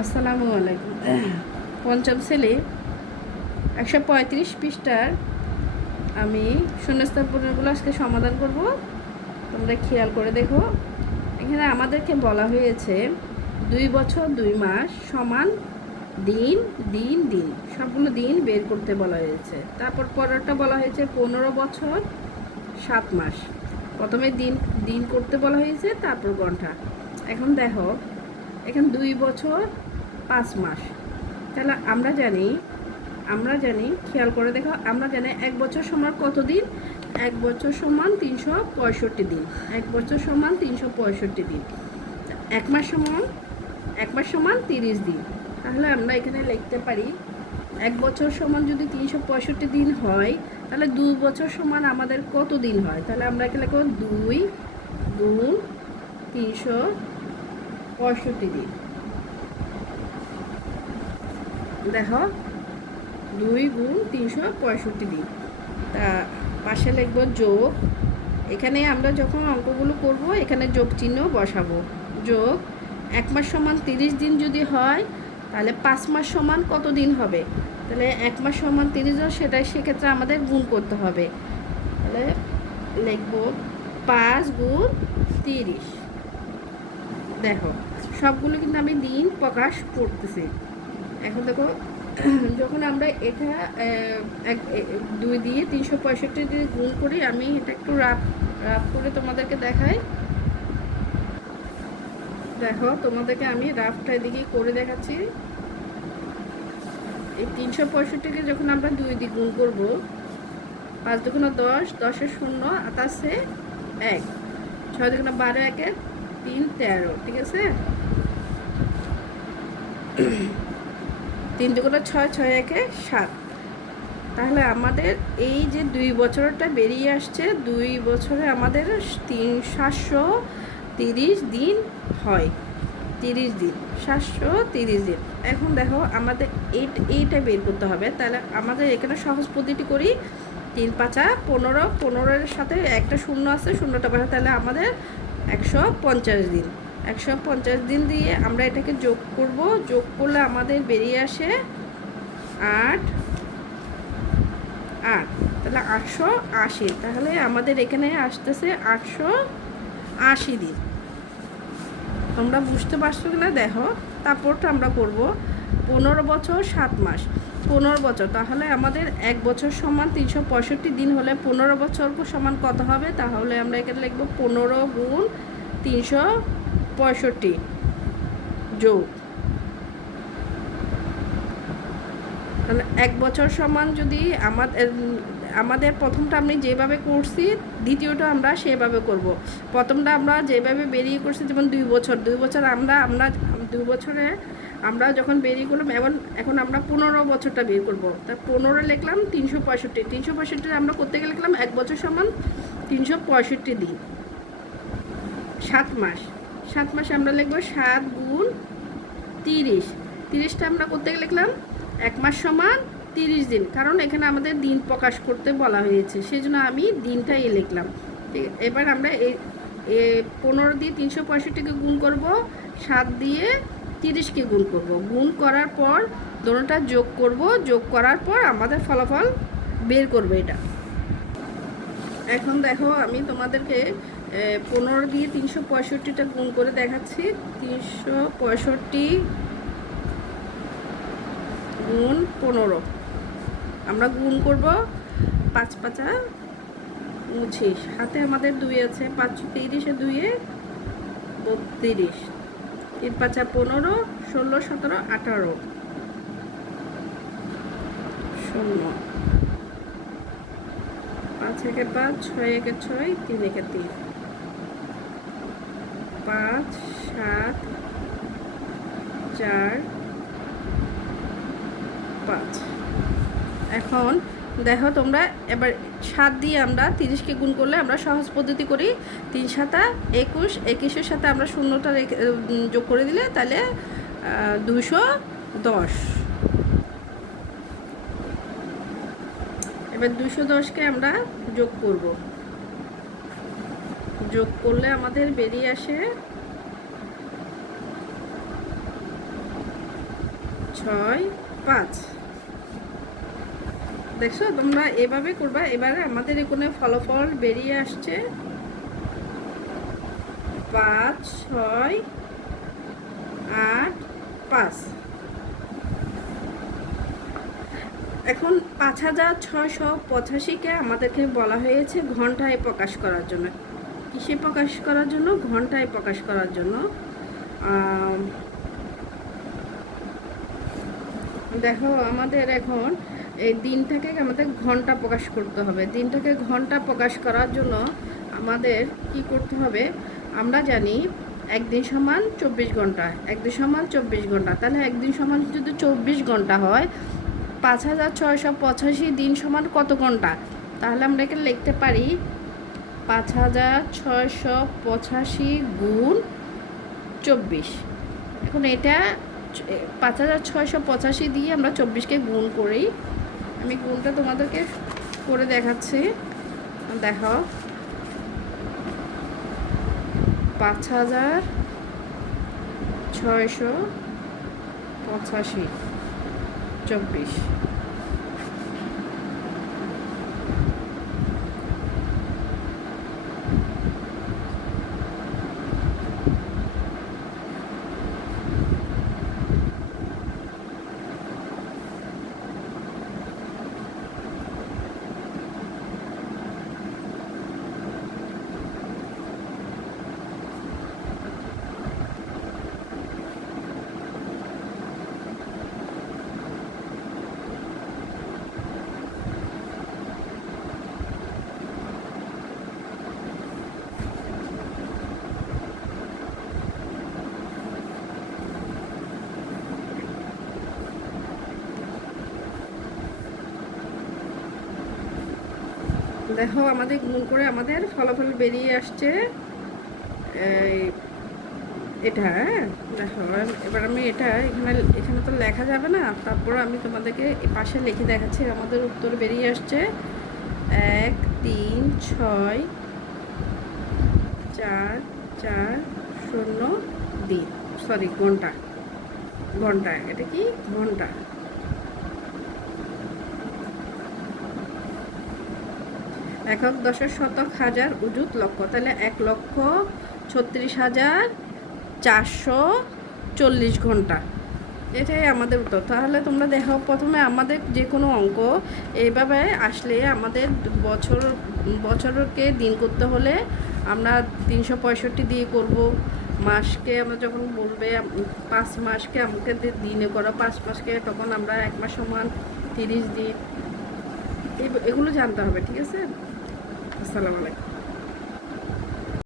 আসসালামু আলাইকুম। পঞ্চম শ্রেণী 135 পৃষ্ঠার আমি শূন্যস্থান পূরণগুলো আজকে সমাধান করব। তোমরা খেয়াল করে দেখো। এখানে আমাদেরকে বলা হয়েছে 2 বছর 2 মাস সমান দিন দিন দিন, সবগুলো দিন বের করতে বলা হয়েছে। তারপর পরেরটা বলা হয়েছে 15 বছর 7 মাস। প্রথমে দিন দিন করতে বলা হয়েছে, তারপর ঘন্টা। এখন দেখো, এখানে 2 বছর 5 মাস। তাহলে আমরা জানি খেয়াল করে দেখো, আমরা জানি 1 বছর সমান কত দিন? 1 বছর সমান 365 দিন। 1 বছর সমান 365 দিন। 1 মাস সমান 30 দিন। তাহলে আমরা এখানে লিখতে পারি 1 বছর সমান যদি 365 দিন হয়, তাহলে 2 বছর সমান আমাদের কত দিন হয়? তাহলে আমরা এখানে লিখব 2 গুণ 365 দিন। দেখো, 2 গুণ 365 দিন। তা পাশে লিখব যোগ। এখানে আমরা যখন অঙ্কগুলো করব, এখানে যোগ চিহ্ন বসাবো। যোগ 1 মাস সমান 30 দিন যদি হয়, তাহলে 5 মাস সমান কত দিন হবে? তাহলে 1 মাস সমান 30 দিন, সেক্ষেত্রে আমাদের গুণ করতে হবে। তাহলে লিখব 5 গুণ 30। দেখো, সবগুলো কিন্তু আমি দিন প্রকাশ করতেছি। এখন দেখো, যখন আমরা এটা 2 দিয়ে 365 দিয়ে গুণ করি, আমি এটা একটু রাফ করে তোমাদেরকে দেখাই। দেখো, তোমাদেরকে আমি রাফটা এদিকে করে দেখাচ্ছি। এই 365কে যখন আমরা 2 দিয়ে গুণ করব, 5 দুগুণে 10, 10-এ 0, 28-এ 1, 6 দুগুণে 12, 1-এ 3, 13। ঠিক আছে, 3 দুগুণে 6, 6-1-এ 7। তাহলে আমাদের এই যে 2 বছরটা বেরিয়ে আসছে, 2 বছরে আমাদের 730 দিন হয়। 30 দিন, 730 দিন। এখন দেখো, আমাদের এইটা বের করতে হবে। তাহলে আমাদের এখানে সহজ পদ্ধতি করি। 3 5 15, 15-এর সাথে একটা শূন্য আছে, শূন্যটা বসে। তাহলে আমাদের 150 দিন। 150 দিন দিয়ে আমরা এটাকে যোগ করব। যোগ করলে আমাদের বেরিয়ে আসে 8 8। তাহলে 880। তাহলে আমাদের এখানে আসতেছে 880 দিন। তোমরা বুঝতে পারছো কিনা দেখো। তারপরটা আমরা করব 15 বছর 7 মাস। 15 বছর, তাহলে আমাদের 1 বছর সমান 365 দিন হলে 15 বছর সমান কত হবে? তাহলে আমরা এখানে লিখব 15 গুণ 365 যোগ। তাহলে 1 বছর সমান যদি আমাদের প্রথমটা আমি যেভাবে করছি, দ্বিতীয়টা আমরা সেভাবে করব। প্রথমটা আমরা যেভাবে বেরিয়ে করছি, যেমন 2 বছর আমরা 2 বছরে আমরা যখন বেরিয়ে করলাম, এখন আমরা 15 বছরটা বের করব। তা 15 লিখলাম 365 আমরা করতে গেলে লিখলাম 1 বছর সমান 365 দিন। 7 মাস, 7 মাসে আমরা লিখব 7 গুণ 30। 30টা আমরা করতে গেলে লিখলাম 1 মাস সমান 30 দিন, কারণ এখানে আমাদের দিন প্রকাশ করতে বলা হয়েছে, সেই জন্য আমি দিনটাই লিখলাম। ঠিক, এবার আমরা এই 15 দিয়ে 365-কে গুণ করব, 7 দিয়ে 30-কে গুণ করব। গুণ করার পর দুটোটা যোগ করব। যোগ করার পর আমাদের ফলাফল বের করবে এটা। এখন দেখো, আমি তোমাদেরকে 15 দিয়ে 365টা গুণ করে দেখাচ্ছি। 365 গুণ 15 আমরা গুণ করব। 5 5 29, হাতে আমাদের 2 আছে। 530-এ 2-এ 32, 3 5 15, 16 17 18, 0, 5 1 5, 6 1 6, 3 1 3, 5 7 4 5। এখন দেখো, তোমরা এবার 7 দিয়ে আমরা 30-কে গুণ করলে আমরা সহজ পদ্ধতি করি। 3 7 21, 21-এর সাথে আমরা শূন্যটা যোগ করে দিলে তাহলে 210। এবার 210-কে আমরা যোগ করব। যোগ করলে আমাদের বেরিয়ে আসে 6 5। দেখছো তোমরা এভাবে করবা। এবারে আমাদের এখানে ফলাফল বেরিয়ে আসছে 5 6 8 5। এখন 5685কে আমাদেরকে বলা হয়েছে ঘন্টায় প্রকাশ করার জন্য। কিসে প্রকাশ করার জন্য? ঘন্টায় প্রকাশ করার জন্য। দেখো আমাদের এখন এই দিনটাকে আমাদের ঘন্টা প্রকাশ করতে হবে। দিনটাকে ঘন্টা প্রকাশ করার জন্য আমাদের কি করতে হবে? আমরা জানি একদিন সমান 24 ঘন্টা, একদিন সমান 24 ঘন্টা। তাহলে একদিন সমান যদি 24 ঘন্টা হয়, 5685 দিন সমান কত ঘন্টা? তাহলে আমরা এখানে লিখতে পারি 5685 গুণ 24। এখন এটা 5685 দিয়ে আমরা 24কে গুণ করি। আমি গুণটা তোমাদেরকে করে দেখাচ্ছি, দেখো 5685 24। দেখো আমাদের গুণ করে আমাদের ফলাফল বেরিয়ে আসছে এটা। হ্যাঁ দেখো, এবার আমি এটা এখানে তো লেখা যাবে না, তারপর আমি তোমাদেরকে পাশে লিখে দেখাচ্ছি। আমাদের উত্তর বেরিয়ে আসছে 1 3 6 4 4 0 দিন। সরি, ঘন্টা। ঘন্টা, এটা কি? ঘন্টা। একক, দশক, শতক, হাজার, অযুত, লক্ষ। তাহলে 1,36,440 ঘন্টা। এটাই আমাদের উত্তর। তাহলে তোমরা দেখো, প্রথমে আমাদের যে কোনো অঙ্ক এইভাবে আসলে আমাদের বছরকে দিন করতে হলে আমরা 365 দিয়ে করব। মাসকে আমরা যখন বলবে 5 মাসকে আমাকে দিনে করো, 5 মাসকে, তখন আমরা 1 মাস সমান 30 দিন। এগুলো জানতে হবে, ঠিক আছে? আসসালামু আলাইকুম।